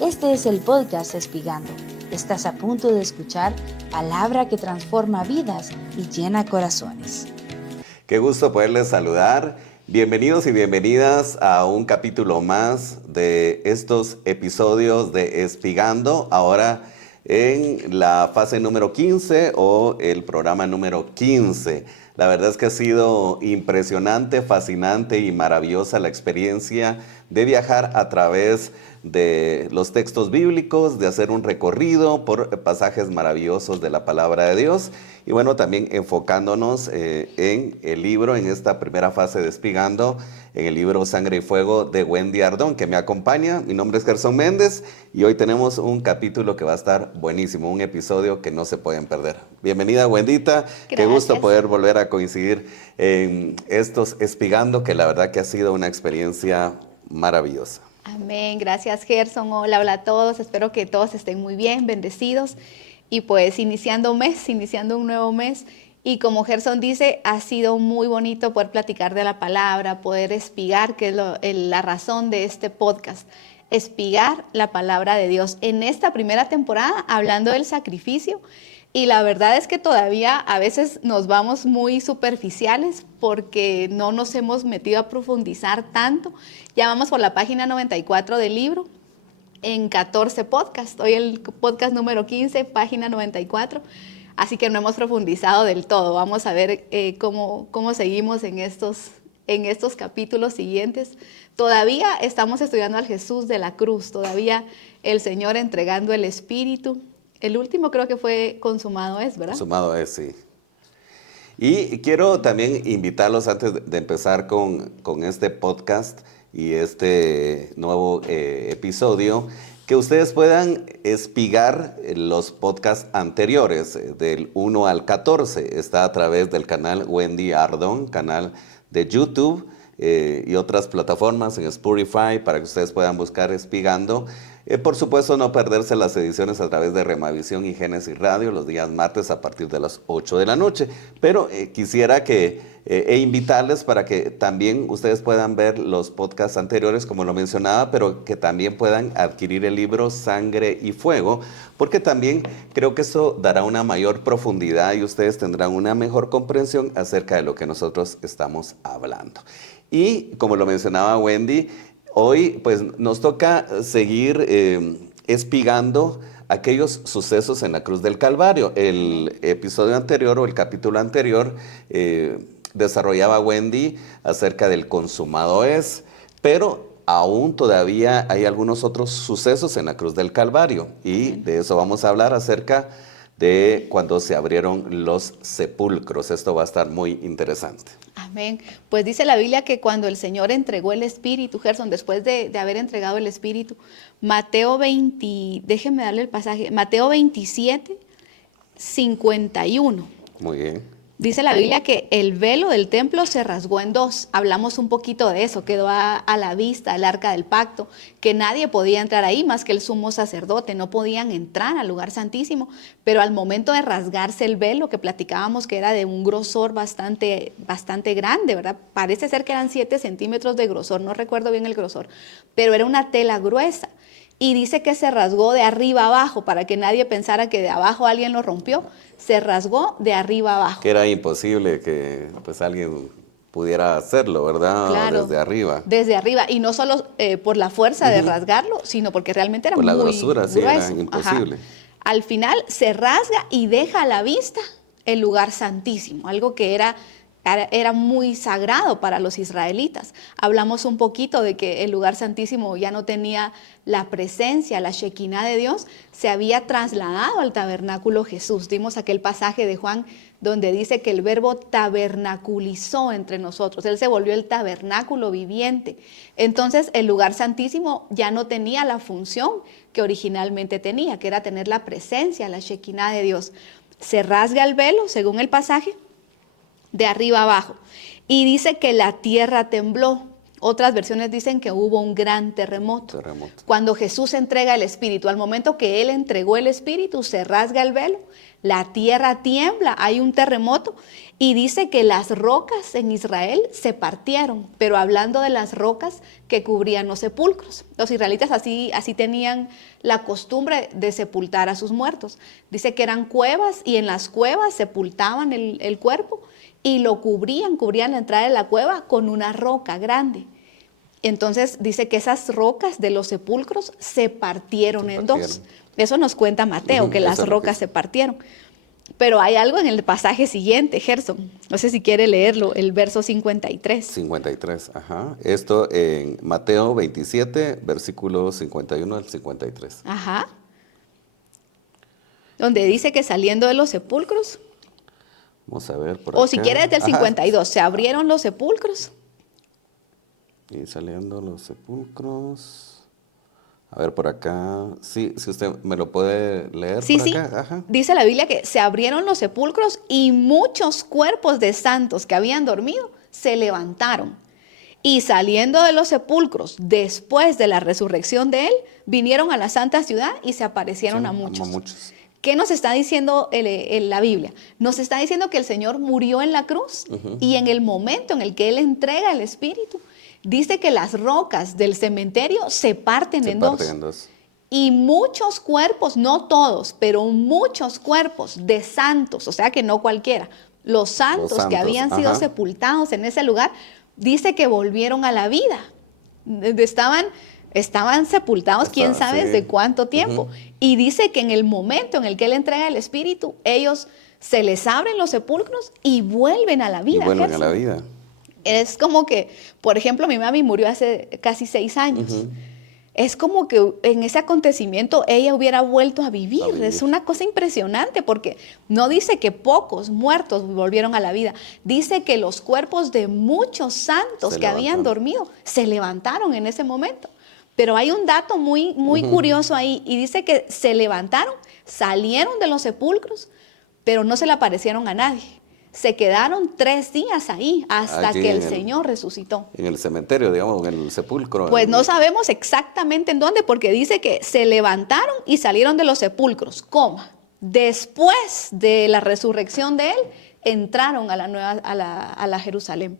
Este es el podcast Espigando. Estás a punto de escuchar palabra que transforma vidas y llena corazones. Qué gusto poderles saludar. Bienvenidos y bienvenidas a un capítulo más de estos episodios de Espigando. Ahora en la fase número 15 o el programa número 15. La verdad es que ha sido impresionante, fascinante y maravillosa la experiencia de viajar a través de los textos bíblicos, de hacer un recorrido por pasajes maravillosos de la palabra de Dios y bueno, también enfocándonos en el libro, en esta primera fase de Espigando, en el libro Sangre y Fuego de Wendy Ardón, que me acompaña. Mi nombre es Gerson Méndez y hoy tenemos un capítulo que va a estar buenísimo, un episodio que no se pueden perder. Bienvenida, Wendita. Gracias. Qué gusto poder volver a coincidir en estos Espigando, que la verdad que ha sido una experiencia maravillosa. Amén, gracias Gerson, hola a todos, espero que todos estén muy bien, bendecidos y pues iniciando un nuevo mes y como Gerson dice, ha sido muy bonito poder platicar de la palabra, poder espigar, que es la razón de este podcast, espigar la palabra de Dios en esta primera temporada hablando del sacrificio. Y la verdad es que todavía a veces nos vamos muy superficiales porque no nos hemos metido a profundizar tanto. Ya vamos por la página 94 del libro en 14 podcasts. Hoy el podcast número 15, página 94. Así que no hemos profundizado del todo. Vamos a ver cómo seguimos en estos capítulos siguientes. Todavía estamos estudiando al Jesús de la cruz. Todavía el Señor entregando el Espíritu. El último creo que fue Consumado es, ¿verdad? Consumado es, sí. Y quiero también invitarlos antes de empezar con este podcast y este nuevo episodio, que ustedes puedan espigar los podcasts anteriores, del 1 al 14. Está a través del canal Wendy Ardón, canal de YouTube y otras plataformas en Spotify para que ustedes puedan buscar Espigando. Por supuesto, no perderse las ediciones a través de Remavisión y Génesis Radio los días martes a partir de las 8 de la noche. Pero quisiera invitarles para que también ustedes puedan ver los podcasts anteriores, como lo mencionaba, pero que también puedan adquirir el libro Sangre y Fuego, porque también creo que eso dará una mayor profundidad y ustedes tendrán una mejor comprensión acerca de lo que nosotros estamos hablando. Y como lo mencionaba Wendy, hoy pues nos toca seguir espigando aquellos sucesos en la cruz del Calvario. El episodio anterior o el capítulo anterior desarrollaba Wendy acerca del consumado es, pero aún todavía hay algunos otros sucesos en la cruz del Calvario y de eso vamos a hablar acerca de cuando se abrieron los sepulcros. Esto va a estar muy interesante. Amén. Pues dice la Biblia que cuando el Señor entregó el Espíritu, Gerson, después de haber entregado el Espíritu, Mateo 20, déjenme darle el pasaje, Mateo 27, 51. Muy bien. Dice la Biblia que el velo del templo se rasgó en dos. Hablamos un poquito de eso, quedó a la vista el arca del pacto, que nadie podía entrar ahí más que el sumo sacerdote, no podían entrar al lugar santísimo, pero al momento de rasgarse el velo, que platicábamos que era de un grosor bastante grande, ¿verdad? Parece ser que eran 7 centímetros de grosor, no recuerdo bien el grosor, pero era una tela gruesa. Y dice que se rasgó de arriba abajo, para que nadie pensara que de abajo alguien lo rompió. Se rasgó de arriba abajo. Que era imposible que pues alguien pudiera hacerlo, ¿verdad? Claro, desde arriba. Desde arriba. Y no solo por la fuerza de rasgarlo, sino porque realmente era por muy la grosura, grueso. sí, era imposible. Ajá. Al final se rasga y deja a la vista el lugar santísimo, algo que era muy sagrado para los israelitas. Hablamos un poquito de que el lugar santísimo ya no tenía la presencia, la Shekinah de Dios, se había trasladado al tabernáculo Jesús. Dimos aquel pasaje de Juan donde dice que el verbo tabernaculizó entre nosotros. Él se volvió el tabernáculo viviente. Entonces el lugar santísimo ya no tenía la función que originalmente tenía, que era tener la presencia, la Shekinah de Dios. Se rasga el velo, según el pasaje, de arriba abajo. Y dice que la tierra tembló. Otras versiones dicen que hubo un gran terremoto. Cuando Jesús entrega el Espíritu, al momento que Él entregó el Espíritu, se rasga el velo, la tierra tiembla, hay un terremoto y dice que las rocas en Israel se partieron, pero hablando de las rocas que cubrían los sepulcros. Los israelitas así tenían la costumbre de sepultar a sus muertos. Dice que eran cuevas y en las cuevas sepultaban el cuerpo y lo cubrían la entrada de la cueva con una roca grande. Entonces dice que esas rocas de los sepulcros se partieron en dos. Eso nos cuenta Mateo, que las rocas se partieron. Pero hay algo en el pasaje siguiente, Gerson. No sé si quiere leerlo, el verso 53. 53, ajá. Esto en Mateo 27, versículos 51 al 53. Ajá. Donde dice que saliendo de los sepulcros. Vamos a ver por o acá. Si quieres del 52, se abrieron los sepulcros. Y saliendo los sepulcros. A ver, por acá. Sí, si usted me lo puede leer Sí, por sí. acá. Ajá. Dice la Biblia que se abrieron los sepulcros y muchos cuerpos de santos que habían dormido se levantaron. Y saliendo de los sepulcros, después de la resurrección de él, vinieron a la santa ciudad y se aparecieron a muchos. ¿Qué nos está diciendo la Biblia? Nos está diciendo que el Señor murió en la cruz y en el momento en el que Él entrega el Espíritu, dice que las rocas del cementerio se parten en dos. Y muchos cuerpos, no todos, pero muchos cuerpos de santos, o sea que no cualquiera, los santos que habían sido sepultados en ese lugar, dice que volvieron a la vida. Estaban sepultados, quién sabe desde cuánto tiempo. Y dice que en el momento en el que Él entrega el Espíritu, ellos se les abren los sepulcros y vuelven a la vida. Y vuelven a la vida. Es como que, por ejemplo, mi mami murió hace casi 6 años. Es como que en ese acontecimiento ella hubiera vuelto a vivir. Es una cosa impresionante porque no dice que pocos muertos volvieron a la vida. Dice que los cuerpos de muchos santos que habían dormido se levantaron en ese momento. Pero hay un dato muy curioso ahí y dice que se levantaron, salieron de los sepulcros, pero no se le aparecieron a nadie. Se quedaron 3 días ahí hasta allí que el Señor resucitó. En el cementerio, digamos, en el sepulcro. Pues no sabemos exactamente en dónde, porque dice que se levantaron y salieron de los sepulcros. ¿Cómo? Después de la resurrección de Él, entraron a la Jerusalén.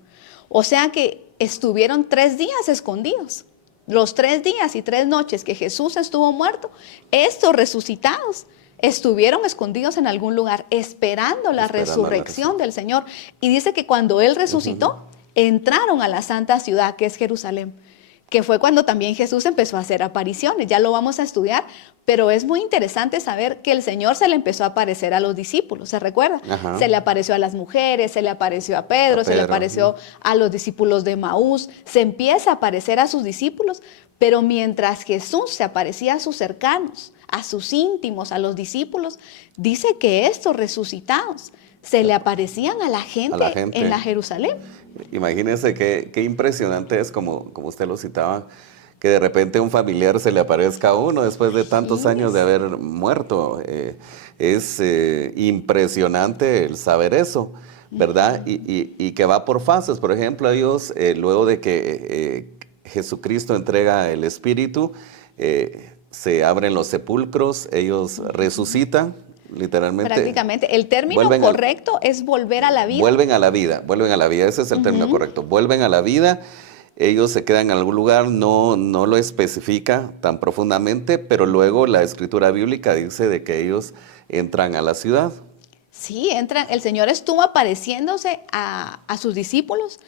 O sea que estuvieron 3 días escondidos. Los 3 días y 3 noches que Jesús estuvo muerto, estos resucitados estuvieron escondidos en algún lugar esperando la resurrección del Señor. Y dice que cuando Él resucitó, entraron a la santa ciudad que es Jerusalén, que fue cuando también Jesús empezó a hacer apariciones. Ya lo vamos a estudiar, pero es muy interesante saber que el Señor se le empezó a aparecer a los discípulos, ¿se recuerda? Se le apareció a las mujeres, se le apareció a Pedro, se le apareció a los discípulos de Maús, se empieza a aparecer a sus discípulos, pero mientras Jesús se aparecía a sus cercanos, a sus íntimos, a los discípulos, dice que estos resucitados se le aparecían a la gente en la Jerusalén. Imagínense qué impresionante es, como usted lo citaba, que de repente un familiar se le aparezca a uno después de tantos años de haber muerto. Es impresionante el saber eso, ¿verdad? Y que va por fases. Por ejemplo, ellos, luego de que Jesucristo entrega el Espíritu, se abren los sepulcros, ellos resucitan, literalmente. Prácticamente. El término correcto es volver a la vida. Vuelven a la vida, ese es el término correcto. Vuelven a la vida, ellos se quedan en algún lugar, no lo especifica tan profundamente, pero luego la escritura bíblica dice de que ellos entran a la ciudad. Sí, entran. El Señor estuvo apareciéndose a sus discípulos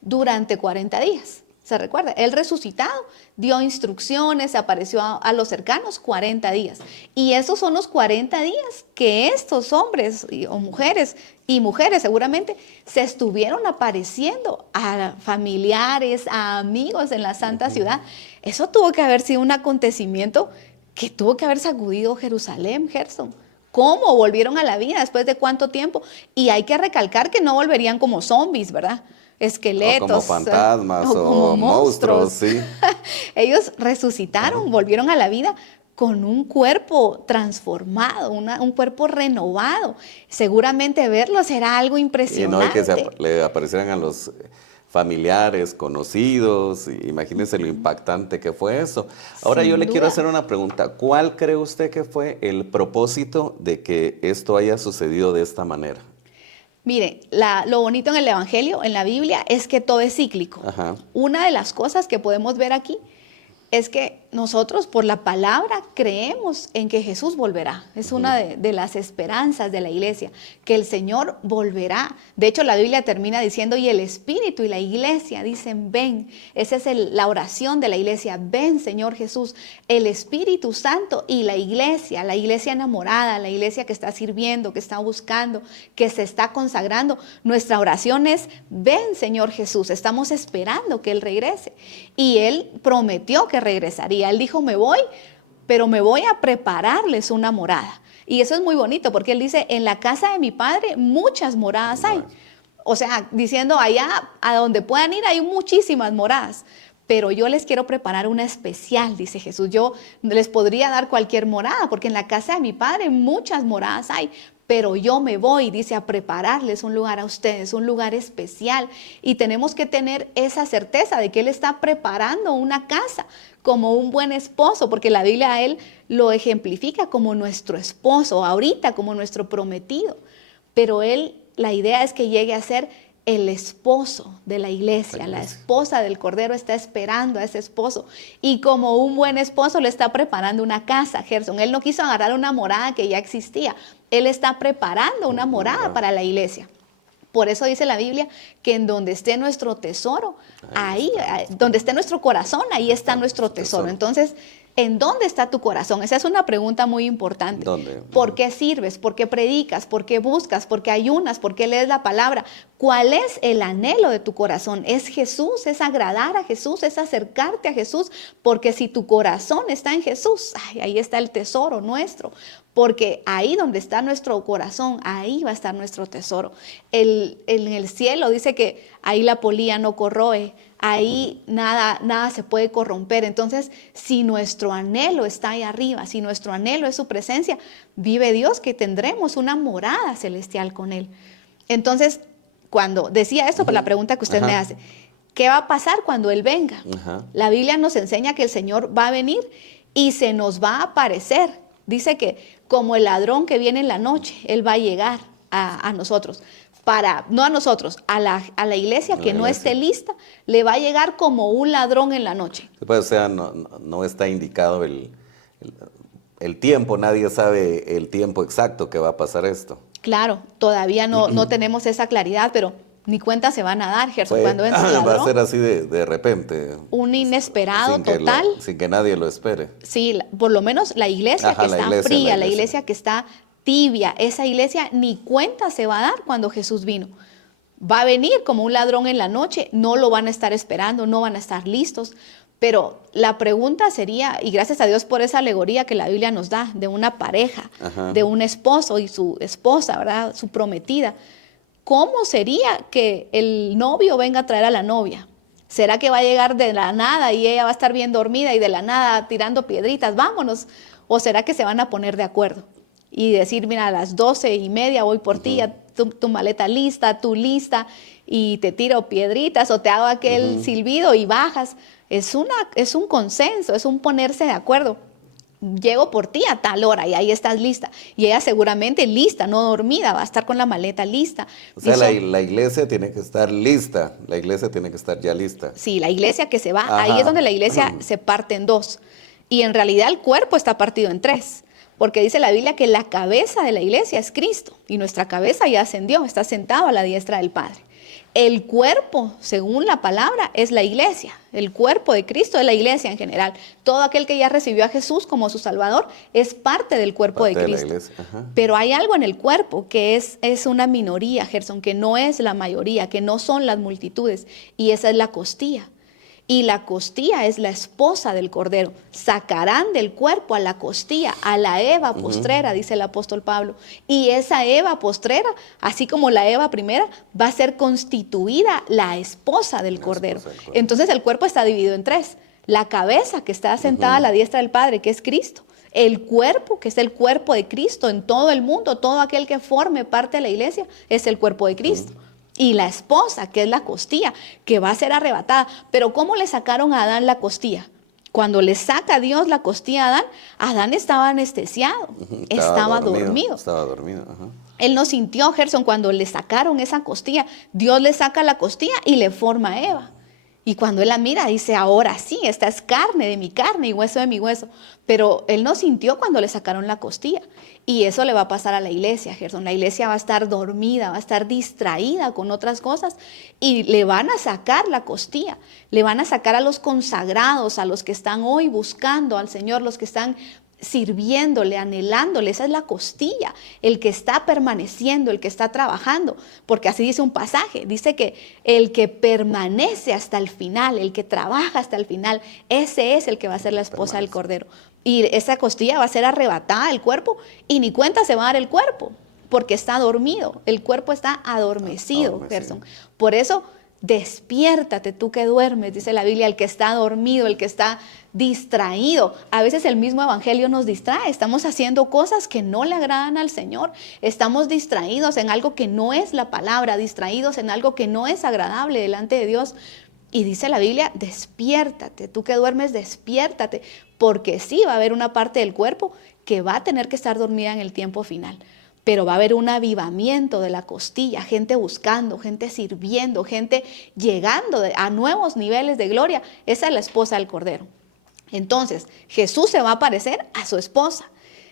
durante 40 días. ¿Se recuerda? Él resucitado, dio instrucciones, se apareció a los cercanos 40 días. Y esos son los 40 días que estos hombres o mujeres, y mujeres seguramente, se estuvieron apareciendo a familiares, a amigos en la santa ciudad. Eso tuvo que haber sido un acontecimiento que tuvo que haber sacudido Jerusalén, Gerson. ¿Cómo volvieron a la vida? ¿Después de cuánto tiempo? Y hay que recalcar que no volverían como zombies, ¿verdad? Esqueletos. O como fantasmas o como monstruos, sí. Ellos resucitaron, volvieron a la vida con un cuerpo transformado, un cuerpo renovado. Seguramente verlos era algo impresionante. Y no hay que le aparecieran a los familiares, conocidos. Imagínense lo impactante que fue eso. Ahora yo le quiero hacer una pregunta. ¿Cuál cree usted que fue el propósito de que esto haya sucedido de esta manera? Mire, lo bonito en el Evangelio, en la Biblia, es que todo es cíclico. Ajá. Una de las cosas que podemos ver aquí es que nosotros por la palabra creemos en que Jesús volverá. Es una de las esperanzas de la iglesia, que el Señor volverá. De hecho, la Biblia termina diciendo, y el Espíritu y la iglesia dicen, ven. Esa es la oración de la iglesia, ven Señor Jesús. El Espíritu Santo y la iglesia enamorada, la iglesia que está sirviendo, que está buscando, que se está consagrando. Nuestra oración es, ven Señor Jesús. Estamos esperando que Él regrese. Y Él prometió que regresaría. Él dijo, me voy, pero me voy a prepararles una morada. Y eso es muy bonito porque Él dice, en la casa de mi Padre muchas moradas hay. O sea, diciendo, allá a donde puedan ir hay muchísimas moradas. Pero yo les quiero preparar una especial, dice Jesús. Yo les podría dar cualquier morada porque en la casa de mi Padre muchas moradas hay. Pero yo me voy, dice, a prepararles un lugar a ustedes, un lugar especial. Y tenemos que tener esa certeza de que Él está preparando una casa como un buen esposo, porque la Biblia a Él lo ejemplifica como nuestro esposo, ahorita como nuestro prometido. Pero Él, la idea es que llegue a ser el esposo de la iglesia, la esposa del Cordero está esperando a ese esposo y como un buen esposo le está preparando una casa, Gerson. Él no quiso agarrar una morada que ya existía, Él está preparando una morada para la iglesia. Por eso dice la Biblia que en donde esté nuestro tesoro, ahí donde esté nuestro corazón, ahí está nuestro tesoro. Entonces, ¿en dónde está tu corazón? Esa es una pregunta muy importante. ¿Dónde? ¿Por qué sirves? ¿Por qué predicas? ¿Por qué buscas? ¿Por qué ayunas? ¿Por qué lees la palabra? ¿Cuál es el anhelo de tu corazón? ¿Es Jesús? ¿Es agradar a Jesús? ¿Es acercarte a Jesús? Porque si tu corazón está en Jesús, ahí está el tesoro nuestro. Porque ahí donde está nuestro corazón, ahí va a estar nuestro tesoro. En el cielo dice que ahí la polilla no corroe, ahí nada se puede corromper. Entonces, si nuestro anhelo está ahí arriba, si nuestro anhelo es su presencia, vive Dios que tendremos una morada celestial con Él. Entonces, cuando decía esto, por la pregunta que usted me hace, ¿qué va a pasar cuando Él venga? La Biblia nos enseña que el Señor va a venir y se nos va a aparecer. Dice que como el ladrón que viene en la noche, Él va a llegar a nosotros. No a nosotros, a la iglesia que no esté lista, le va a llegar como un ladrón en la noche. Pues, o sea, no está indicado el tiempo, nadie sabe el tiempo exacto que va a pasar esto. Claro, todavía no tenemos esa claridad, pero ni cuenta se van a dar, Gerson, cuando entra el ladrón. Va a ser así de repente. Un inesperado sin total. Sin que nadie lo espere. Sí, por lo menos la iglesia que está fría, la iglesia que está tibia, esa iglesia ni cuenta se va a dar cuando Jesús vino. Va a venir como un ladrón en la noche, no lo van a estar esperando, no van a estar listos. Pero la pregunta sería, y gracias a Dios por esa alegoría que la Biblia nos da, de una pareja, de un esposo y su esposa, ¿verdad? Su prometida. ¿Cómo sería que el novio venga a traer a la novia? ¿Será que va a llegar de la nada y ella va a estar bien dormida y de la nada tirando piedritas, vámonos? ¿O será que se van a poner de acuerdo y decir, mira, a las 12:30 voy por ti, ya tu maleta lista, tú lista, y te tiro piedritas o te hago aquel silbido y bajas? Es un consenso, es un ponerse de acuerdo. Llego por ti a tal hora y ahí estás lista. Y ella seguramente lista, no dormida, va a estar con la maleta lista. O sea, la iglesia tiene que estar lista, la iglesia tiene que estar ya lista. Sí, la iglesia que se va, ahí es donde la iglesia se parte en dos. Y en realidad el cuerpo está partido en tres. Porque dice la Biblia que la cabeza de la iglesia es Cristo. Y nuestra cabeza ya ascendió, está sentado a la diestra del Padre. El cuerpo, según la palabra, es la iglesia. El cuerpo de Cristo es la iglesia en general. Todo aquel que ya recibió a Jesús como su Salvador es parte del cuerpo de Cristo. Pero hay algo en el cuerpo que es una minoría, Gerson, que no es la mayoría, que no son las multitudes. Y esa es la costilla. Y la costilla es la esposa del Cordero. Sacarán del cuerpo a la costilla, a la Eva postrera, dice el apóstol Pablo. Y esa Eva postrera, así como la Eva primera, va a ser constituida la esposa del Cordero. Entonces el cuerpo está dividido en tres. La cabeza, que está sentada a la diestra del Padre, que es Cristo. El cuerpo, que es el cuerpo de Cristo en todo el mundo. Todo aquel que forme parte de la iglesia es el cuerpo de Cristo. y la esposa, que es la costilla, que va a ser arrebatada. Pero ¿cómo le sacaron a Adán la costilla? Cuando le saca Dios la costilla a Adán, Adán estaba anestesiado, estaba dormido. Estaba dormido, ajá. Él no sintió, Gerson, cuando le sacaron esa costilla. Dios le saca la costilla y le forma a Eva. Y cuando él la mira, dice, ahora sí, esta es carne de mi carne y hueso de mi hueso. Pero él no sintió cuando le sacaron la costilla. Y eso le va a pasar a la iglesia, Gerson. La iglesia va a estar dormida, va a estar distraída con otras cosas y le van a sacar la costilla. Le van a sacar a los consagrados, a los que están hoy buscando al Señor, los que están sirviéndole, anhelándole. Esa es la costilla, el que está permaneciendo, el que está trabajando, porque así dice un pasaje, dice que el que permanece hasta el final, el que trabaja hasta el final, ese es el que va a ser la esposa del Cordero. Y esa costilla va a ser arrebatada del cuerpo y ni cuenta se va a dar el cuerpo, porque está dormido, el cuerpo está adormecido. Gerson. Por eso, despiértate tú que duermes, dice la Biblia, el que está dormido, el que está distraído. A veces el mismo evangelio nos distrae, estamos haciendo cosas que no le agradan al Señor, estamos distraídos en algo que no es la palabra, distraídos en algo que no es agradable delante de Dios. Y dice la Biblia, despiértate, tú que duermes, despiértate, porque sí va a haber una parte del cuerpo que va a tener que estar dormida en el tiempo final. Pero va a haber un avivamiento de la costilla, gente buscando, gente sirviendo, gente llegando a nuevos niveles de gloria. Esa es la esposa del Cordero. Entonces, Jesús se va a aparecer a su esposa.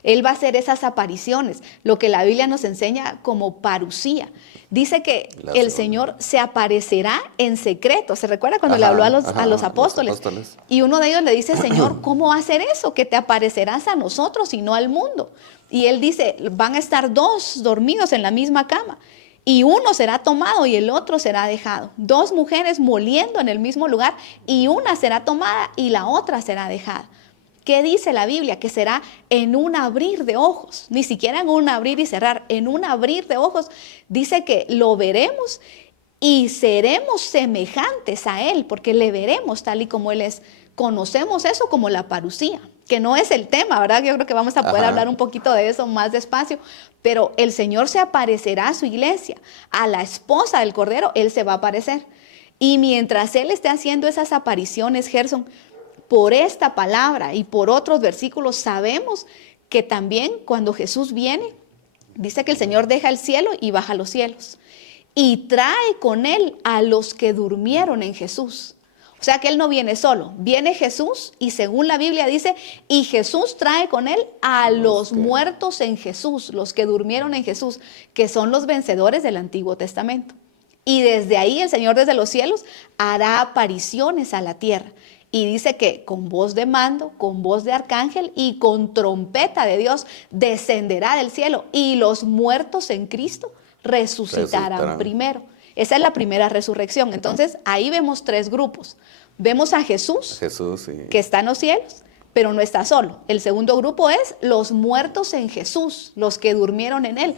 Él va a hacer esas apariciones, lo que la Biblia nos enseña como parusía. Dice que el Señor se aparecerá en secreto. ¿Se recuerda cuando le habló a los apóstoles? Y uno de ellos le dice, Señor, ¿cómo va a hacer eso? Que te aparecerás a nosotros y no al mundo. Y él dice, van a estar dos dormidos en la misma cama. Y uno será tomado y el otro será dejado. Dos mujeres moliendo en el mismo lugar y una será tomada y la otra será dejada. ¿Qué dice la Biblia? Que será en un abrir de ojos, ni siquiera en un abrir y cerrar, en un abrir de ojos. Dice que lo veremos y seremos semejantes a Él, porque le veremos tal y como Él es. Conocemos eso como la parusía, que no es el tema, ¿verdad? Yo creo que vamos a poder hablar un poquito de eso más despacio, pero el Señor se aparecerá a su iglesia, a la esposa del Cordero, Él se va a aparecer. Y mientras Él esté haciendo esas apariciones, Gerson, por esta palabra y por otros versículos sabemos que también cuando Jesús viene, dice que el Señor deja el cielo y baja los cielos y trae con Él a los que durmieron en Jesús. O sea que Él no viene solo, viene Jesús y según la Biblia dice, y Jesús trae con Él a los muertos en Jesús, los que durmieron en Jesús, que son los vencedores del Antiguo Testamento. Y desde ahí el Señor desde los cielos hará apariciones a la tierra. Y dice que con voz de mando, con voz de arcángel y con trompeta de Dios descenderá del cielo y los muertos en Cristo resucitarán primero. Esa es la primera resurrección. Entonces ahí vemos tres grupos. Vemos a Jesús, que está en los cielos, pero no está solo. El segundo grupo es los muertos en Jesús, los que durmieron en Él.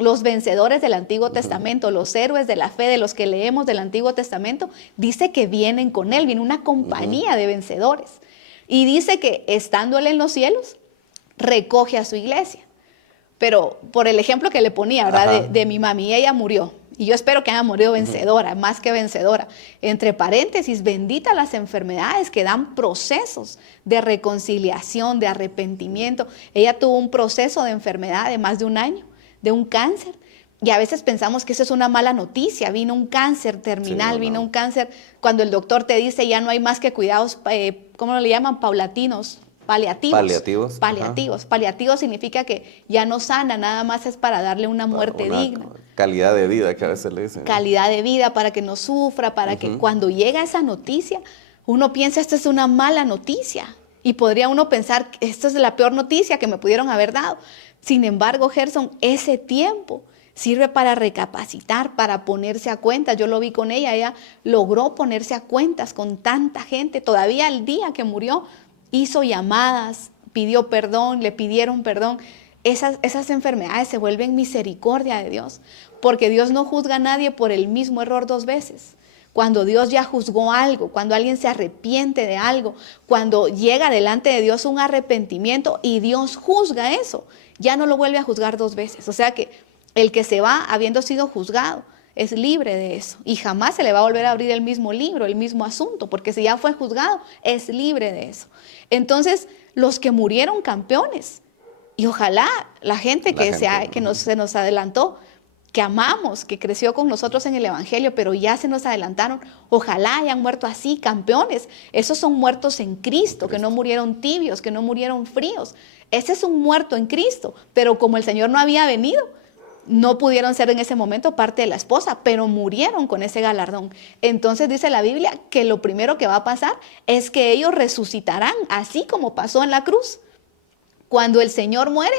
Los vencedores del Antiguo Testamento, los héroes de la fe, de los que leemos del Antiguo Testamento, dice que vienen con Él, viene una compañía de vencedores. Y dice que estando Él en los cielos, recoge a su iglesia. Pero por el ejemplo que le ponía, ¿verdad? De mi mami, ella murió. Y yo espero que haya morido vencedora, más que vencedora. Entre paréntesis, bendita las enfermedades que dan procesos de reconciliación, de arrepentimiento. Ella tuvo un proceso de enfermedad de más de un año, de un cáncer, y a veces pensamos que eso es una mala noticia. Vino un cáncer terminal, vino un cáncer cuando el doctor te dice ya no hay más que cuidados, ¿cómo le llaman? Paulatinos, paliativos. Paliativos significa que ya no sana, nada más es para darle una muerte digna. Calidad de vida que a veces le dicen. Calidad de vida para que no sufra, para que cuando llega esa noticia, uno piensa esta es una mala noticia. Y podría uno pensar, esta es la peor noticia que me pudieron haber dado. Sin embargo, Gerson, ese tiempo sirve para recapacitar, para ponerse a cuentas. Yo lo vi con ella logró ponerse a cuentas con tanta gente. Todavía el día que murió, hizo llamadas, pidió perdón, le pidieron perdón. Esas enfermedades se vuelven misericordia de Dios, porque Dios no juzga a nadie por el mismo error dos veces. Cuando Dios ya juzgó algo, cuando alguien se arrepiente de algo, cuando llega delante de Dios un arrepentimiento y Dios juzga eso, ya no lo vuelve a juzgar dos veces. O sea que el que se va habiendo sido juzgado es libre de eso. Y jamás se le va a volver a abrir el mismo libro, el mismo asunto, porque si ya fue juzgado, es libre de eso. Entonces, los que murieron campeones, y ojalá la gente se nos adelantó, que amamos, que creció con nosotros en el Evangelio, pero ya se nos adelantaron, ojalá hayan muerto así, campeones. Esos son muertos en Cristo, que no murieron tibios, que no murieron fríos. Ese es un muerto en Cristo, pero como el Señor no había venido, no pudieron ser en ese momento parte de la esposa, pero murieron con ese galardón. Entonces dice la Biblia que lo primero que va a pasar es que ellos resucitarán, así como pasó en la cruz. Cuando el Señor muere,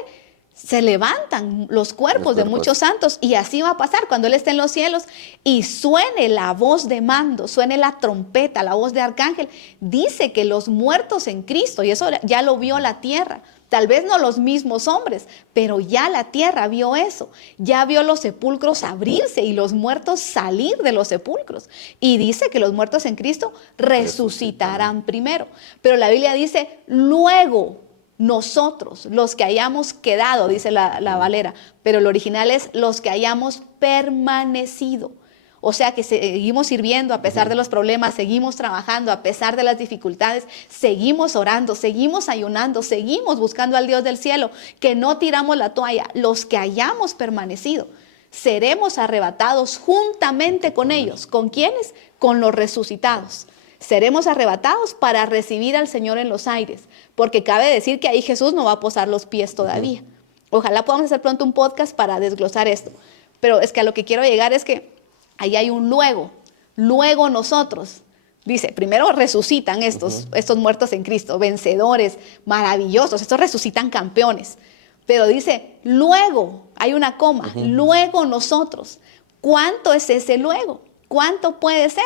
se levantan los cuerpos de muchos santos, y así va a pasar cuando Él esté en los cielos y suene la voz de mando, suene la trompeta, la voz de arcángel. Dice que los muertos en Cristo, y eso ya lo vio la tierra, tal vez no los mismos hombres, pero ya la tierra vio eso, ya vio los sepulcros abrirse y los muertos salir de los sepulcros. Y dice que los muertos en Cristo resucitarán primero, pero la Biblia dice luego. Nosotros, los que hayamos quedado, dice la Valera, pero el original es los que hayamos permanecido. O sea que seguimos sirviendo a pesar de los problemas, seguimos trabajando a pesar de las dificultades, seguimos orando, seguimos ayunando, seguimos buscando al Dios del cielo, que no tiramos la toalla. Los que hayamos permanecido, seremos arrebatados juntamente con ellos. ¿Con quiénes? Con los resucitados. Seremos arrebatados para recibir al Señor en los aires, porque cabe decir que ahí Jesús no va a posar los pies todavía. Ojalá podamos hacer pronto un podcast para desglosar esto, pero es que a lo que quiero llegar es que ahí hay un luego nosotros. Dice, primero resucitan estos muertos en Cristo, vencedores, maravillosos, estos resucitan campeones, pero dice, luego, hay una coma, luego nosotros. ¿Cuánto es ese luego? ¿Cuánto puede ser?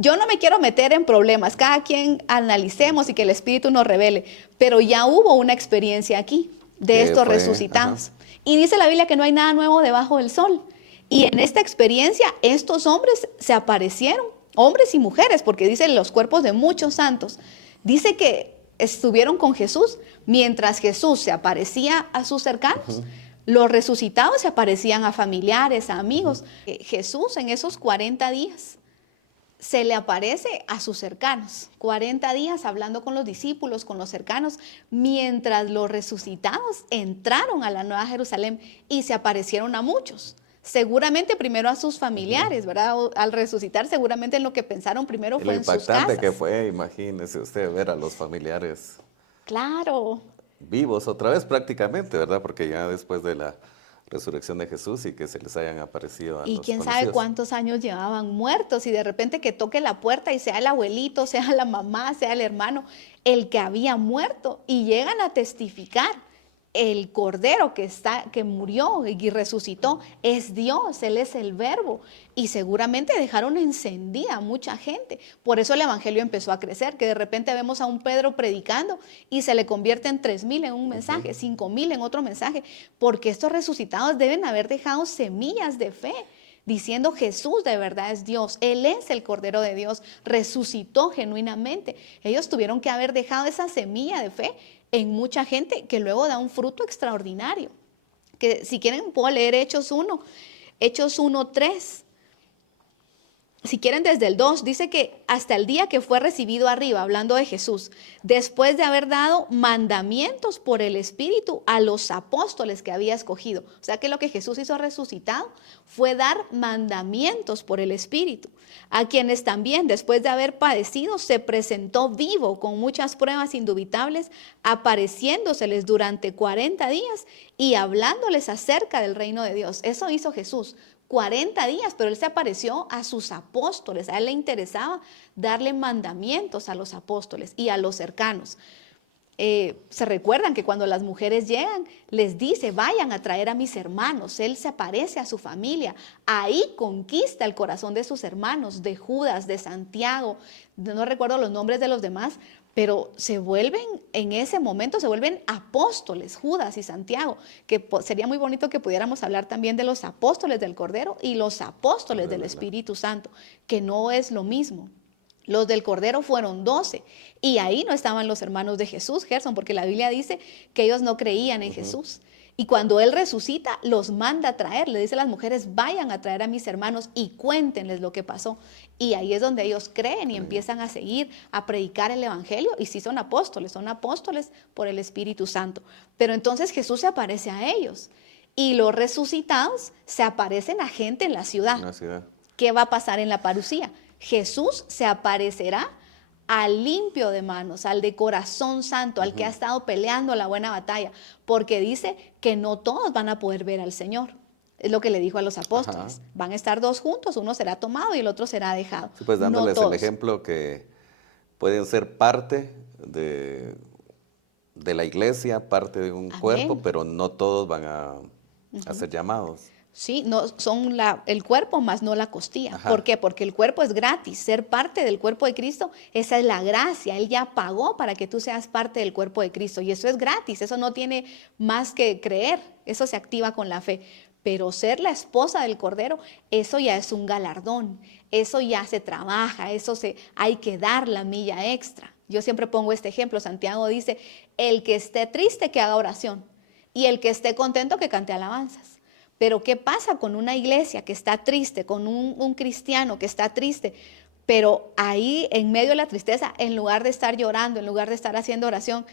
Yo no me quiero meter en problemas, cada quien analicemos y que el Espíritu nos revele, pero ya hubo una experiencia aquí de estos resucitados. Y dice la Biblia que no hay nada nuevo debajo del sol. Y en esta experiencia estos hombres se aparecieron, hombres y mujeres, porque dicen los cuerpos de muchos santos. Dice que estuvieron con Jesús, mientras Jesús se aparecía a sus cercanos. Los resucitados se aparecían a familiares, a amigos. Jesús en esos 40 días se le aparece a sus cercanos, 40 días hablando con los discípulos, con los cercanos, mientras los resucitados entraron a la Nueva Jerusalén y se aparecieron a muchos. Seguramente primero a sus familiares, ¿verdad? Al resucitar, seguramente en lo que pensaron primero fue en sus casas. Lo impactante que fue, imagínese usted, ver a los familiares. Claro. Vivos otra vez prácticamente, ¿verdad? Porque ya después de la resurrección de Jesús y que se les hayan aparecido a los y quién conocidos. sabe cuántos años llevaban muertos, y de repente que toque la puerta y sea el abuelito, sea la mamá, sea el hermano, el que había muerto, y llegan a testificar. El Cordero que murió y resucitó es Dios, Él es el Verbo, y seguramente dejaron encendida a mucha gente. Por eso el Evangelio empezó a crecer, que de repente vemos a un Pedro predicando y se le convierte en 3,000 en un mensaje, 5,000 en otro mensaje, porque estos resucitados deben haber dejado semillas de fe, diciendo Jesús de verdad es Dios, Él es el Cordero de Dios, resucitó genuinamente. Ellos tuvieron que haber dejado esa semilla de fe en mucha gente, que luego da un fruto extraordinario. Que si quieren puedo leer Hechos 1:3. Si quieren desde el 2, dice que hasta el día que fue recibido arriba, hablando de Jesús, después de haber dado mandamientos por el Espíritu a los apóstoles que había escogido. O sea que lo que Jesús hizo resucitado fue dar mandamientos por el Espíritu, a quienes también después de haber padecido se presentó vivo con muchas pruebas indubitables, apareciéndoseles durante 40 días y hablándoles acerca del reino de Dios. Eso hizo Jesús. 40 días, pero Él se apareció a sus apóstoles. A Él le interesaba darle mandamientos a los apóstoles y a los cercanos. Se recuerdan que cuando las mujeres llegan, les dice, vayan a traer a mis hermanos. Él se aparece a su familia. Ahí conquista el corazón de sus hermanos, de Judas, de Santiago. No recuerdo los nombres de los demás, pero en ese momento se vuelven apóstoles, Judas y Santiago, que sería muy bonito que pudiéramos hablar también de los apóstoles del Cordero y los apóstoles del Espíritu Santo, que no es lo mismo. Los del Cordero fueron 12 y ahí no estaban los hermanos de Jesús, Gerson, porque la Biblia dice que ellos no creían en Jesús. Y cuando Él resucita, los manda a traer. Le dice a las mujeres, vayan a traer a mis hermanos y cuéntenles lo que pasó. Y ahí es donde ellos creen y empiezan a seguir, a predicar el Evangelio. Y sí son apóstoles por el Espíritu Santo. Pero entonces Jesús se aparece a ellos. Y los resucitados se aparecen a gente en la ciudad. En la ciudad. ¿Qué va a pasar en la parucía? Jesús se aparecerá al limpio de manos, al de corazón santo, al que ha estado peleando la buena batalla, porque dice que no todos van a poder ver al Señor. Es lo que le dijo a los apóstoles. Van a estar dos juntos, uno será tomado y el otro será dejado. Sí, pues dándoles no el todos. ejemplo que pueden ser parte de la iglesia, parte de un Amén. cuerpo, pero no todos van a ser llamados. Sí, no, son el cuerpo más no la costilla. Ajá. ¿Por qué? Porque el cuerpo es gratis. Ser parte del cuerpo de Cristo, esa es la gracia. Él ya pagó para que tú seas parte del cuerpo de Cristo. Y eso es gratis. Eso no tiene más que creer. Eso se activa con la fe. Pero ser la esposa del Cordero, eso ya es un galardón. Eso ya se trabaja. Hay que dar la milla extra. Yo siempre pongo este ejemplo. Santiago dice, el que esté triste que haga oración. Y el que esté contento que cante alabanzas. Pero ¿qué pasa con una iglesia que está triste, con un cristiano que está triste? Pero ahí en medio de la tristeza, en lugar de estar llorando, en lugar de estar haciendo oración,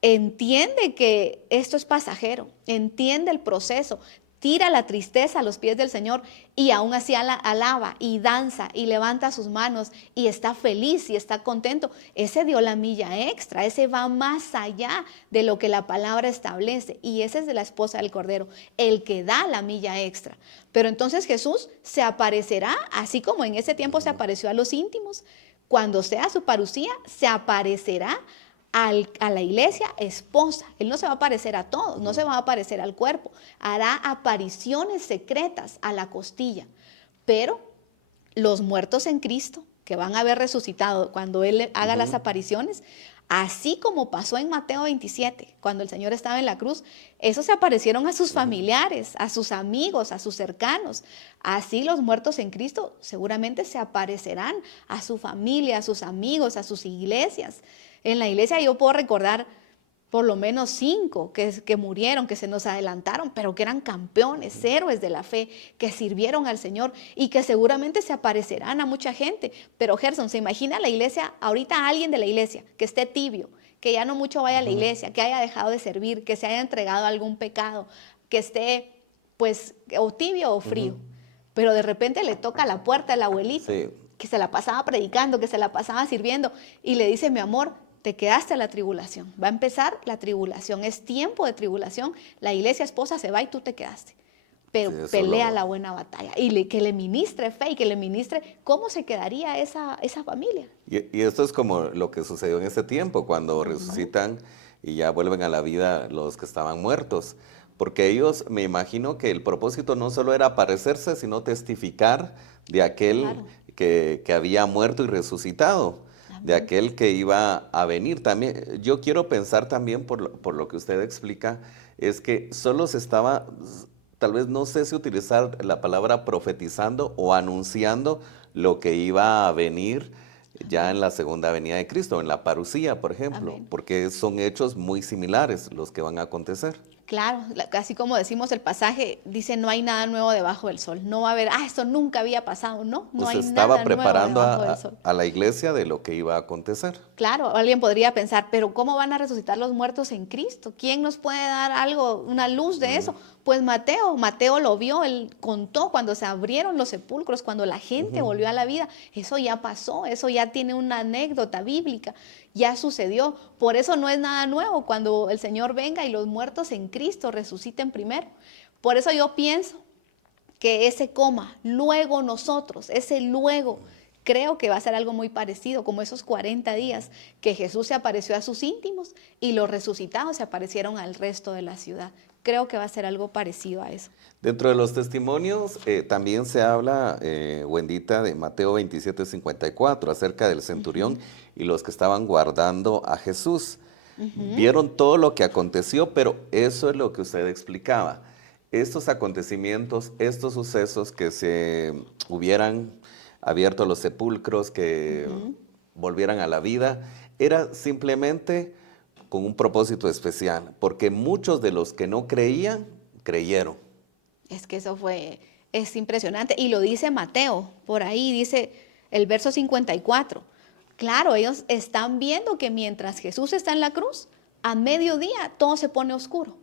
entiende que esto es pasajero, entiende el proceso, tira la tristeza a los pies del Señor y aún así alaba y danza y levanta sus manos y está feliz y está contento. Ese dio la milla extra, ese va más allá de lo que la palabra establece y ese es de la esposa del Cordero, el que da la milla extra. Pero entonces Jesús se aparecerá, así como en ese tiempo se apareció a los íntimos, cuando sea su parucía, se aparecerá a la iglesia esposa. Él no se va a aparecer a todos, no se va a aparecer al cuerpo, hará apariciones secretas a la costilla, pero los muertos en Cristo, que van a haber resucitado cuando Él haga las apariciones, así como pasó en Mateo 27, cuando el Señor estaba en la cruz, esos se aparecieron a sus familiares, a sus amigos, a sus cercanos. Así los muertos en Cristo seguramente se aparecerán a su familia, a sus amigos, a sus iglesias. En la iglesia yo puedo recordar por lo menos 5 que murieron, que se nos adelantaron, pero que eran campeones, héroes de la fe, que sirvieron al Señor y que seguramente se aparecerán a mucha gente. Pero Gerson, ¿se imagina la iglesia, ahorita alguien de la iglesia que esté tibio, que ya no mucho vaya a la iglesia, que haya dejado de servir, que se haya entregado a algún pecado, que esté pues o tibio o frío, pero de repente le toca la puerta al abuelito, Sí. que se la pasaba predicando, que se la pasaba sirviendo y le dice, mi amor, te quedaste a la tribulación, va a empezar la tribulación, es tiempo de tribulación, la iglesia esposa se va y tú te quedaste, pero Sí, pelea la buena batalla y que le ministre fe y que le ministre cómo se quedaría esa familia. Y esto es como lo que sucedió en ese tiempo, cuando resucitan y ya vuelven a la vida los que estaban muertos. Porque ellos, me imagino que el propósito no solo era aparecerse, sino testificar de aquel Claro. que había muerto y resucitado, de aquel que iba a venir. También, yo quiero pensar también por lo que usted explica, es que solo se estaba, tal vez no sé si utilizar la palabra profetizando o anunciando lo que iba a venir ya en la segunda venida de Cristo, en la parucía, por ejemplo, Amén. porque son hechos muy similares los que van a acontecer. Claro, así como decimos el pasaje, dice no hay nada nuevo debajo del sol. No va a haber, esto nunca había pasado. No Pues hay estaba nada nuevo preparando debajo del sol. a la iglesia de lo que iba a acontecer. Claro, alguien podría pensar, pero ¿cómo van a resucitar los muertos en Cristo? ¿Quién nos puede dar algo, una luz de eso? Pues Mateo lo vio, él contó cuando se abrieron los sepulcros, cuando la gente volvió a la vida. Eso ya pasó, eso ya tiene una anécdota bíblica, ya sucedió. Por eso no es nada nuevo cuando el Señor venga y los muertos en Cristo resuciten primero. Por eso yo pienso que ese coma, luego nosotros, ese luego, creo que va a ser algo muy parecido, como esos 40 días que Jesús se apareció a sus íntimos y los resucitados se aparecieron al resto de la ciudad. Creo que va a ser algo parecido a eso. Dentro de los testimonios también se habla, Wendita, de Mateo 27:54, acerca del centurión y los que estaban guardando a Jesús. Vieron todo lo que aconteció, pero eso es lo que usted explicaba. Estos acontecimientos, estos sucesos que se hubieran abierto los sepulcros, que volvieran a la vida, era simplemente con un propósito especial, porque muchos de los que no creían, creyeron. Es que es impresionante. Y lo dice Mateo, por ahí dice el verso 54. Claro, ellos están viendo que mientras Jesús está en la cruz, a mediodía todo se pone oscuro.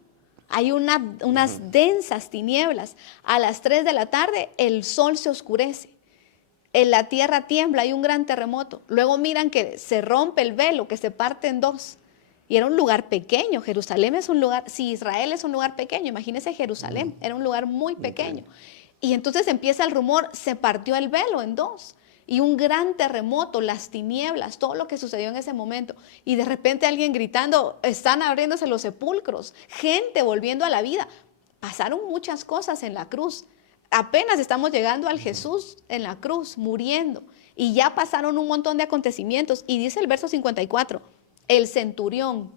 Hay unas densas tinieblas. A las 3 de la tarde el sol se oscurece. En la tierra tiembla, hay un gran terremoto. Luego miran que se rompe el velo, que se parte en dos. Y era un lugar pequeño. Jerusalén es un lugar, si Israel es un lugar pequeño, imagínense Jerusalén, era un lugar muy pequeño. Y entonces empieza el rumor, se partió el velo en dos. Y un gran terremoto, las tinieblas, todo lo que sucedió en ese momento. Y de repente alguien gritando, están abriéndose los sepulcros, gente volviendo a la vida. Pasaron muchas cosas en la cruz. Apenas estamos llegando al Jesús en la cruz, muriendo. Y ya pasaron un montón de acontecimientos. Y dice el verso 54, el centurión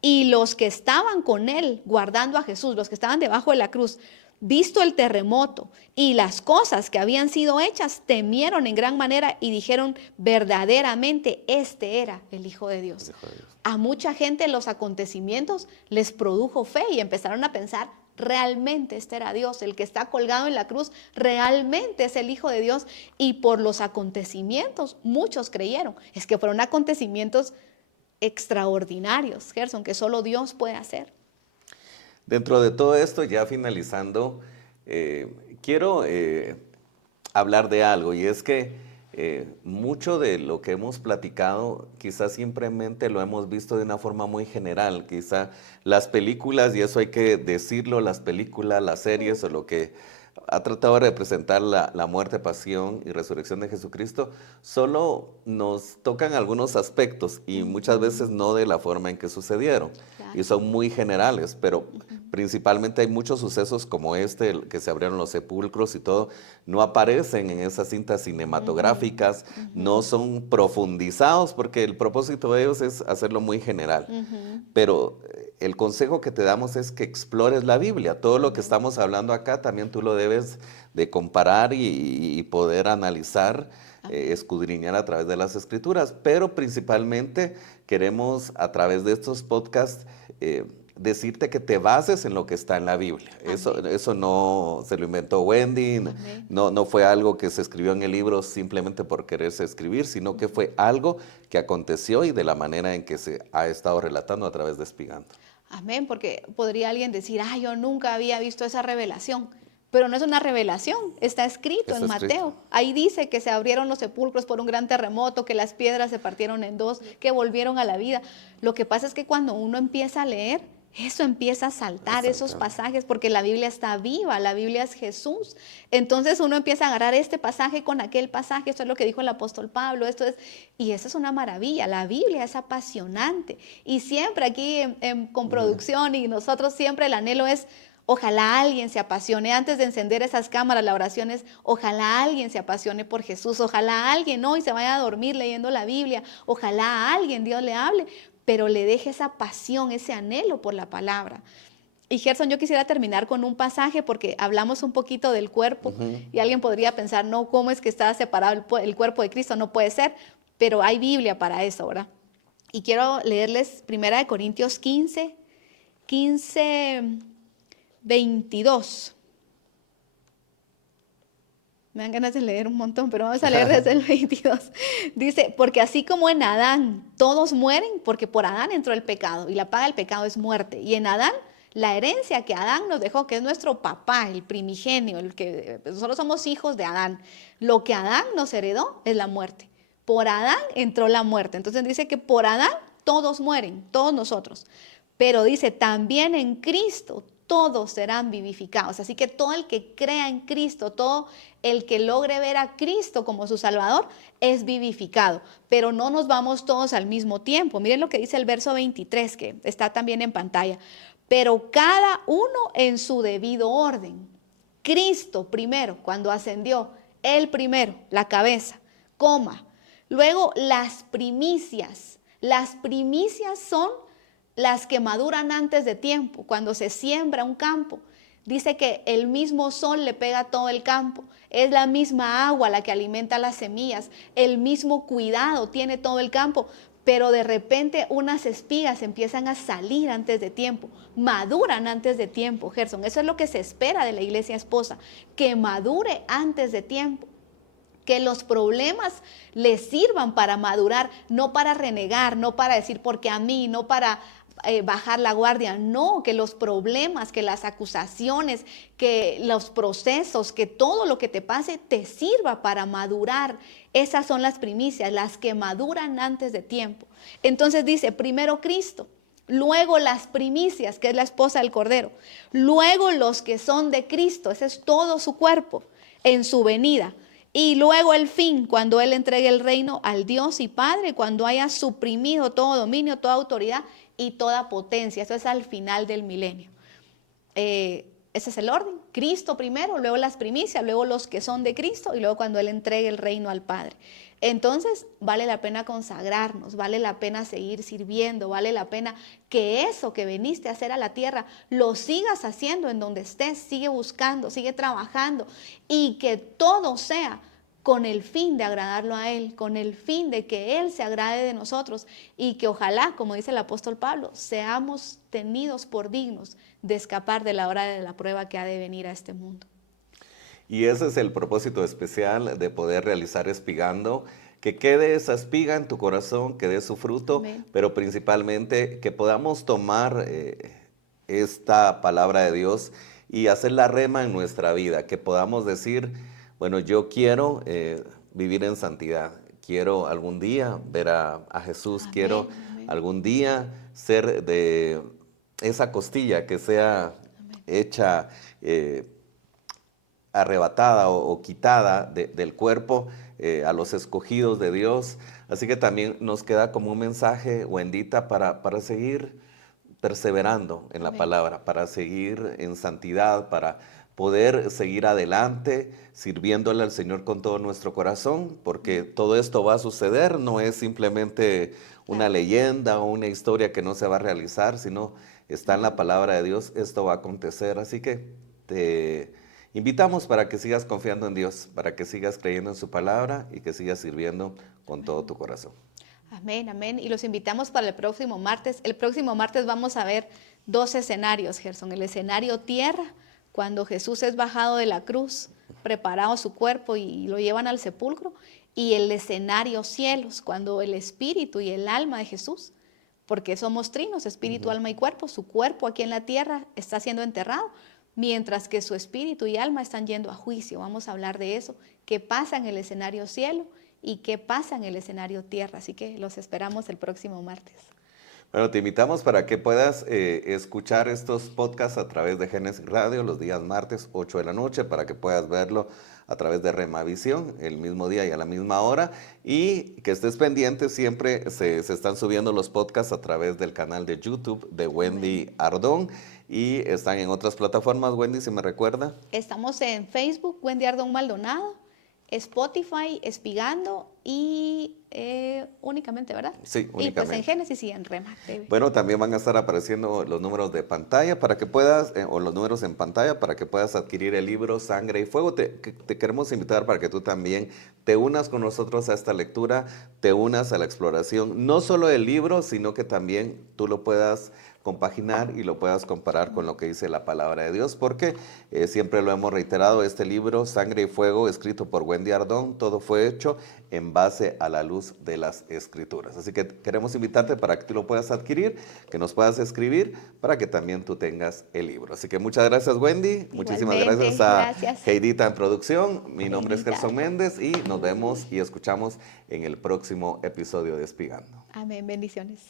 y los que estaban con él guardando a Jesús, los que estaban debajo de la cruz, visto el terremoto y las cosas que habían sido hechas, temieron en gran manera y dijeron, verdaderamente este era el Hijo de Dios. A mucha gente los acontecimientos les produjo fe y empezaron a pensar, realmente este era Dios, el que está colgado en la cruz, realmente es el Hijo de Dios. Y por los acontecimientos muchos creyeron. Es que fueron acontecimientos extraordinarios, Gerson, que solo Dios puede hacer. Dentro de todo esto, ya finalizando, quiero hablar de algo, y es que mucho de lo que hemos platicado quizás simplemente lo hemos visto de una forma muy general. Quizá las películas, y eso hay que decirlo, las películas, las series o lo que ha tratado de representar la muerte, pasión y resurrección de Jesucristo, solo nos tocan algunos aspectos y muchas veces no de la forma en que sucedieron. Claro. Y son muy generales, pero principalmente hay muchos sucesos como este, que se abrieron los sepulcros y todo, no aparecen en esas cintas cinematográficas, no son profundizados porque el propósito de ellos es hacerlo muy general. Pero el consejo que te damos es que explores la Biblia. Todo lo que estamos hablando acá también tú lo debes de comparar y poder analizar, escudriñar a través de las Escrituras. Pero principalmente queremos a través de estos podcasts decirte que te bases en lo que está en la Biblia. Eso no se lo inventó Wendy, no fue algo que se escribió en el libro simplemente por quererse escribir, sino que fue algo que aconteció y de la manera en que se ha estado relatando a través de Espigando. Amén, porque podría alguien decir, yo nunca había visto esa revelación, pero no es una revelación, está escrito en Mateo. Ahí dice que se abrieron los sepulcros por un gran terremoto, que las piedras se partieron en dos, que volvieron a la vida. Lo que pasa es que cuando uno empieza a leer, eso empieza a saltar, esos pasajes, porque la Biblia está viva, la Biblia es Jesús. Entonces uno empieza a agarrar este pasaje con aquel pasaje, esto es lo que dijo el apóstol Pablo, y eso es una maravilla. La Biblia es apasionante. Y siempre aquí con producción y nosotros siempre el anhelo es, ojalá alguien se apasione. Antes de encender esas cámaras, la oración es, ojalá alguien se apasione por Jesús, ojalá alguien hoy se vaya a dormir leyendo la Biblia, ojalá a alguien Dios le hable, pero le deje esa pasión, ese anhelo por la palabra. Y Gerson, yo quisiera terminar con un pasaje porque hablamos un poquito del cuerpo y alguien podría pensar, no, ¿cómo es que está separado el cuerpo de Cristo? No puede ser, pero hay Biblia para eso, ¿verdad? Y quiero leerles 1 Corintios 15, 22. Me dan ganas de leer un montón, pero vamos a leer desde el 22. Dice, porque así como en Adán todos mueren, porque por Adán entró el pecado y la paga del pecado es muerte. Y en Adán, la herencia que Adán nos dejó, que es nuestro papá, el primigenio, el que nosotros somos hijos de Adán. Lo que Adán nos heredó es la muerte. Por Adán entró la muerte. Entonces dice que por Adán todos mueren, todos nosotros. Pero dice, también en Cristo todos serán vivificados. Así que todo el que crea en Cristo, todo el que logre ver a Cristo como su Salvador, es vivificado. Pero no nos vamos todos al mismo tiempo. Miren lo que dice el verso 23, que está también en pantalla. Pero cada uno en su debido orden. Cristo primero, cuando ascendió, Él primero, la cabeza, coma. Luego las primicias. Las primicias son las que maduran antes de tiempo, cuando se siembra un campo. Dice que el mismo sol le pega a todo el campo, es la misma agua la que alimenta las semillas, el mismo cuidado tiene todo el campo, pero de repente unas espigas empiezan a salir antes de tiempo, maduran antes de tiempo, Gerson. Eso es lo que se espera de la iglesia esposa, que madure antes de tiempo, que los problemas le sirvan para madurar, no para renegar, no para decir porque a mí, no para bajar la guardia, no, que los problemas, que las acusaciones, que los procesos, que todo lo que te pase te sirva para madurar. Esas son las primicias, las que maduran antes de tiempo. Entonces dice, primero Cristo, luego las primicias, que es la esposa del Cordero, luego los que son de Cristo, ese es todo su cuerpo en su venida. Y luego el fin, cuando Él entregue el reino al Dios y Padre, cuando haya suprimido todo dominio, toda autoridad y toda potencia. Eso es al final del milenio. Ese es el orden. Cristo primero, luego las primicias, luego los que son de Cristo y luego cuando Él entregue el reino al Padre. Entonces vale la pena consagrarnos, vale la pena seguir sirviendo, vale la pena que eso que viniste a hacer a la tierra lo sigas haciendo en donde estés, sigue buscando, sigue trabajando y que todo sea con el fin de agradarlo a Él, con el fin de que Él se agrade de nosotros y que ojalá, como dice el apóstol Pablo, seamos tenidos por dignos de escapar de la hora de la prueba que ha de venir a este mundo. Y ese es el propósito especial de poder realizar Espigando, que quede esa espiga en tu corazón, que dé su fruto, Amén. pero principalmente que podamos tomar esta palabra de Dios y hacerla rema en nuestra vida, que podamos decir, bueno, yo quiero vivir en santidad, quiero algún día ver a Jesús, Amén, quiero amén. algún día ser de esa costilla que sea Amén. hecha arrebatada o quitada del cuerpo a los escogidos de Dios. Así que también nos queda como un mensaje, Wendita, para seguir perseverando en la Amén. palabra, para seguir en santidad, para poder seguir adelante, sirviéndole al Señor con todo nuestro corazón, porque todo esto va a suceder, no es simplemente una Claro. leyenda o una historia que no se va a realizar, sino está en la palabra de Dios, esto va a acontecer. Así que te invitamos para que sigas confiando en Dios, para que sigas creyendo en su palabra y que sigas sirviendo con todo tu corazón. Amén, amén. Y los invitamos para el próximo martes. El próximo martes vamos a ver dos escenarios, Gerson. El escenario tierra, cuando Jesús es bajado de la cruz, preparado su cuerpo y lo llevan al sepulcro. Y el escenario cielos, cuando el espíritu y el alma de Jesús, porque somos trinos, espíritu, alma y cuerpo, su cuerpo aquí en la tierra está siendo enterrado, mientras que su espíritu y alma están yendo a juicio. Vamos a hablar de eso, qué pasa en el escenario cielo y qué pasa en el escenario tierra. Así que los esperamos el próximo martes. Bueno, te invitamos para que puedas escuchar estos podcasts a través de Génesis Radio los días martes, 8 de la noche, para que puedas verlo a través de Remavisión el mismo día y a la misma hora. Y que estés pendiente, siempre se están subiendo los podcasts a través del canal de YouTube de Wendy Ardón. Y están en otras plataformas, Wendy, si me recuerda. Estamos en Facebook, Wendy Ardón Maldonado, Spotify, Espigando y únicamente, ¿verdad? Sí, Y pues únicamente. en Génesis y en Rema TV. Bueno, también van a estar apareciendo los números de pantalla para que puedas, o los números en pantalla para que puedas adquirir el libro Sangre y Fuego. Te queremos invitar para que tú también te unas con nosotros a esta lectura, te unas a la exploración, no solo del libro, sino que también tú lo puedas compaginar y lo puedas comparar con lo que dice la palabra de Dios, porque siempre lo hemos reiterado, este libro, Sangre y Fuego, escrito por Wendy Ardón, todo fue hecho en base a la luz de las Escrituras. Así que queremos invitarte para que tú lo puedas adquirir, que nos puedas escribir, para que también tú tengas el libro. Así que muchas gracias, Wendy. Muchísimas Igualmente, gracias a gracias. Heidita en producción. Mi nombre es Heidita. Gerson Méndez y nos vemos y escuchamos en el próximo episodio de Espigando. Amén, bendiciones.